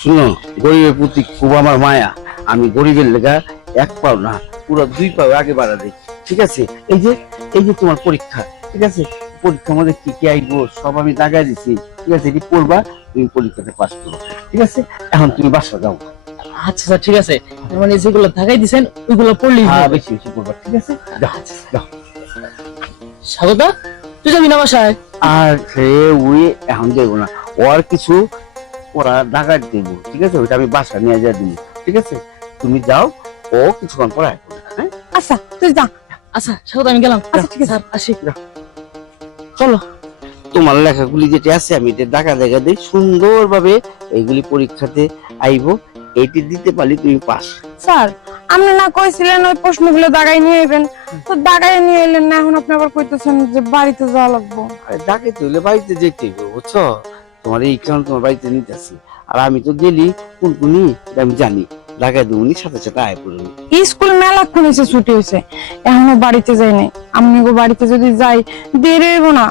শুনো, গরিবের প্রতি খুব আমার মায়া। আমি গরিবের লেগা এক পাও না, পুরো 2 পাও আগে বাড়া দিই। ঠিক আছে? এই যে তোমার পরীক্ষা। ঠিক আছে? পরীক্ষার মধ্যে কি কি আইবো সব আমি দাগাই দিছি। ঠিক আছে? এটি পড়বা, তুমি পরীক্ষাতে পাস করো। ঠিক আছে? এখন তুমি বাসা যাও। আচ্ছা স্যার, ঠিক আছে। মানে যেগুলো ঢাকাই দিছেন ওইগুলো পড়লেই হ্যাঁ, হবে। বেশি বেশি পড়বা। ঠিক আছে? যাও যাও। স্বাগতা, তুই যাবি না বাসায়? আর সে ওই এখন যাইবো না, ওর কিছু ওরা দাগাই দিব। ঠিক আছে? ওইটা আমি বাসা নিয়ে যা দিব। ঠিক আছে? তুমি যাও, ও কিছুক্ষণ পরে আসবে। হ্যাঁ, আচ্ছা তুই যা। আচ্ছা স্বাগত, আমি গেলাম। আচ্ছা, ঠিক আছে। স্যার আসি। যাও। চলো। তোমার লেখাগুলি যেটা আছে আমি এটা দেখা দিই সুন্দরভাবে। এইগুলি পরীক্ষাতে আইবো, এইটি দিতে পারলে তুমি পাস। স্যার, আপনি না কইছিলেন ওই প্রশ্নগুলো দাগাই নিয়ে আইবেন, তো দাগাই নিয়ে এলেন না, এখন আপনি আবার কইতেছেন যে বাড়িতে যাওয়া লাগবো। আরে ডাকে তো হইলে বাড়িতে যেতে হইবে, বুঝছো? তোমার এই কারণ তোমার বাড়িতে নিতেছি। আর আমি তো গেলি কোনকুনি এটা আমি জানি, ঢাকায় দুমনি সাথে সাথে আয় পড়বি। স্কুল মেলাক্ষণ এসে ছুটি হয়েছে, এখনো বাড়িতে যাইনি। আমি গো বাড়িতে যদি যাই দেরি হইব না,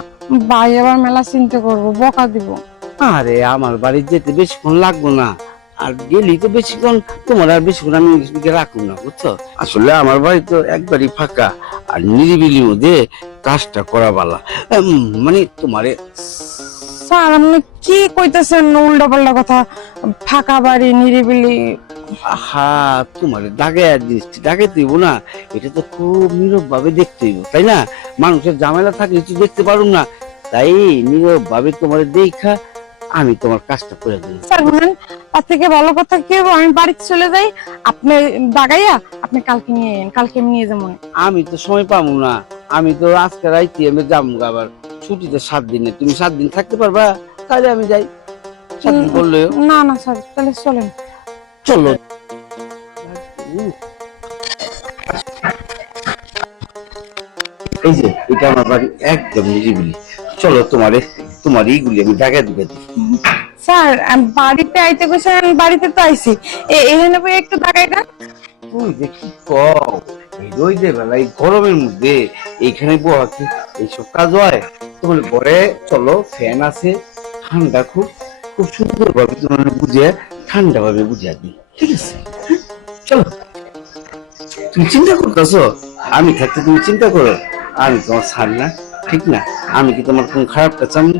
ভাই আবার মেলা চিন্তা করবো, বকা দিব। আরে আমার বাড়ি যেতে বেশিক্ষণ লাগবো না, আর গেলি তো বেশিক্ষণ, তোমার আর বেশিক্ষণ আমি রাখবো না, বুঝছো? আসলে আমার বাড়ি তো একবারই ফাঁকা আর নিরিবিলির মধ্যে কাজটা করা বালা। মানে তোমারে স্যার, আপনি কি কইতেছেন উল্টা পাল্টা কথা? ফাঁকা বাড়ি, নিরিবিলি। আহা, তোমার দাগে জিনিসটি দাগে দিব না, এটা তো খুব নীরব ভাবে দেখতে হইব, তাই না? মানুষের ঝামেলা থাকলে তুই দেখতে পারুম না, তাই নীরব ভাবে তোমার দেখা আমি তোমার কাজটা করে দেবো। স্যার শুনেন, তার থেকে ভালো কথা কি হবে, আমি বাড়িতে চলে যাই, আপনি দাগাইয়া আপনি কালকে নিয়ে এন, কালকে আমি নিয়ে যাবো। আমি তো সময় পাবো না, আমি তো আজকে রাইতে আমি যাবো আবার ছুটিতে 7 দিনে। তুমি 7 দিন থাকতে পারবা? তাহলে আমি যাই, 7 দিন করলেও। না না স্যার, তাহলে চলেন। চলো। এই যে এটা আমার বাড়ি একদম নিরিবিলি। চলো, তোমার এইগুলি আমি জায়গায় দিকে দিই। স্যার, বাড়িতে আইতে কইছেন, আমি বাড়িতে তো আইছি, এখানে বই একটু দাগাই না। তুই যে কি কও, এই রোদের বেলা এই গরমের মধ্যে এইখানে বসা কি এইসব কাজ হয়? তোমার ঘরে চলো, ফ্যান আছে, ঠান্ডা খুব খুব সুন্দর ভাবে তোমার বুঝে ঠান্ডা ভাবে বুঝিয়ে দিই। ঠিক আছে? চলো। তুমি চিন্তা করতেছো, আমি থাকতে তুমি চিন্তা করো? আমি তোমার ছাড় না, ঠিক না? আমি কি তোমার কোন খারাপ কাজ আমি?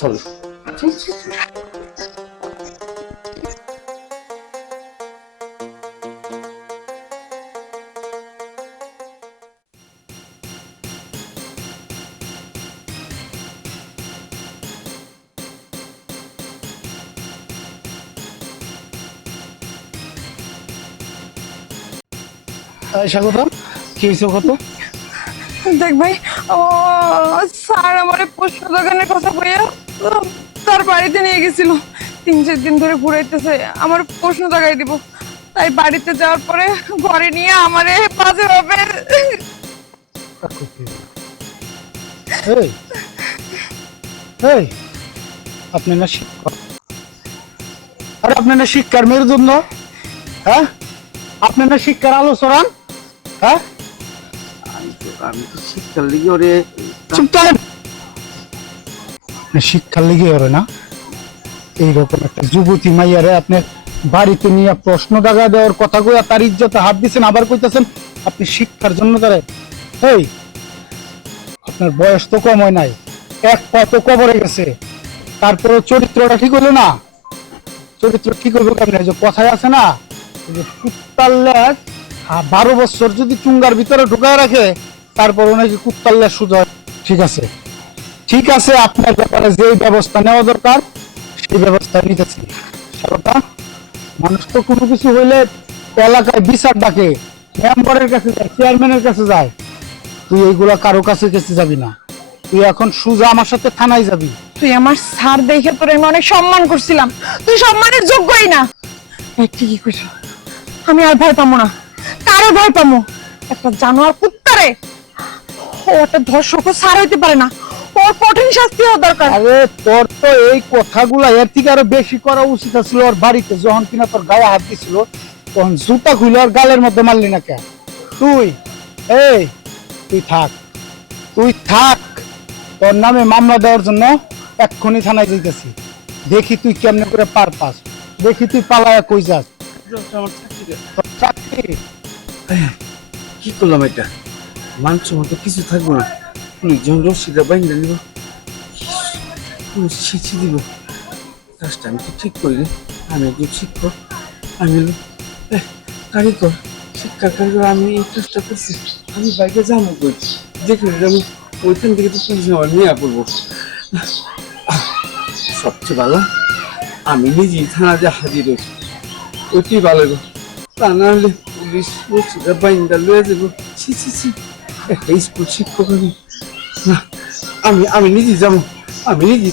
চলো। স্বাগতম, কি হয়েছে কত? দেখ ভাই, ও স্যার আমার পোষ্য দোকানের কথা বইয়া তার বাড়িতে নিয়ে গেছিল। 3-4 দিন ধরে ঘুরাইতেছে, আমার প্রশ্ন জাগাই দিব। তাই বাড়িতে যাওয়ার পরে ঘরে নিয়ে আমারে বাজে ভাবে। এই এই আপনি না শিক্ষক, আরে আপনি না শিক্ষার মেরুদণ্ড, হ্যাঁ? আপনি না শিক্ষার আলো ছড়ান, হ্যাঁ? আমি তো শীতকাল লিগে ওরে চুপ থাকেন। শিক্ষার লিগে ওরে না, এইরকম একটা যুবতী মাইয়ারে আপনি বাড়িতে নিয়ে প্রশ্ন দাগা দেওয়ার কথা কইয়া তার ইজ্জতে হাত দিচ্ছেন, আবার কইতেছেন আপনি শিক্ষার জন্য তারে। এই আপনার বয়স তো কম হয় নাই, এক পা তো কবরে গেছে, তারপরে চরিত্রটা ঠিক হলো না। চরিত্র ঠিক হইব কেমন? যে কথায় আছে না, যে কুত্তার লেজ 12 বছর যদি চুঙ্গার ভিতরে ঢুকায় রাখে, তারপর নাকি কুত্তার লেজ সুযোগ। ঠিক আছে, ঠিক আছে, আপনার ব্যাপারে যে ব্যবস্থা নেওয়া দরকার সেই ব্যবস্থা নিতেছি। সরকার মানুষ তো কোনো কিছু হইলে এলাকায় বিচার ডাকে, মেম্বারের কাছে যায়, চেয়ারম্যানের কাছে যায়। তুই এইগুলা কারো কাছে যাবি না, তুই এখন সুজা আমার সাথে থানায় যাবি। তুই আমার স্যার দেখে তোর আমি অনেক সম্মান করছিলাম, তুই সম্মানের যোগ্যই না। ঠিকই কইছ, আমি আর ভয় পাবো না, কারো ভয় পাবো? একটা জানোয়ার কুত্তারে, ও একটা ধর্ষক স্যার হইতে পারে না, ওর কঠিন শাস্তি হওয়া দরকার। আরে তোর তো এই কথাগুলা এর থেকে আরো বেশি করা উচিত ছিল। ওর বাড়িতে যখন কিনা তোর গায়ে হাত দিছিল, তখন জুতা খুলে ওর গালের মধ্যে মারলি না কেন? তুই এই তুই থাক, তুই থাক, তোর নামে মামলা দেওয়ার জন্য এক্ষুনি থানায় যাইতেছি। দেখি তুই কেমনে করে পার পাস। দেখি তুই পালায়া কই যাস। আমার চাকরিটা তোর চাকরি কি করলাম এটা? মাংস মতো কিছু থাকবো না, পুলিশ যখন রশিদা বাইন্দা নিব, পুলিশ শিখে দিব। কাজটা আমি তো ঠিক করি। আমি একজন শিক্ষক, আমি হলো কারিগর, শিক্ষা কারিগর। আমি এই কাজটা করছি, আমি বাইকে যাবো কই, যেখানে যাবো ওইখান থেকে তো পুলিশ আমার নিয়ে পড়বো। সবচেয়ে ভালো আমি নিজেই থানা যে হাজির হয়েছি, ওইটাই ভালো গো। তা না হলে পুলিশ রশিদা বাইন্দা লয়ে যাবো। ছি ছি ছি, একটা স্কুল শিক্ষক আমি না, আমি নিজে যাবো, আমি নিজে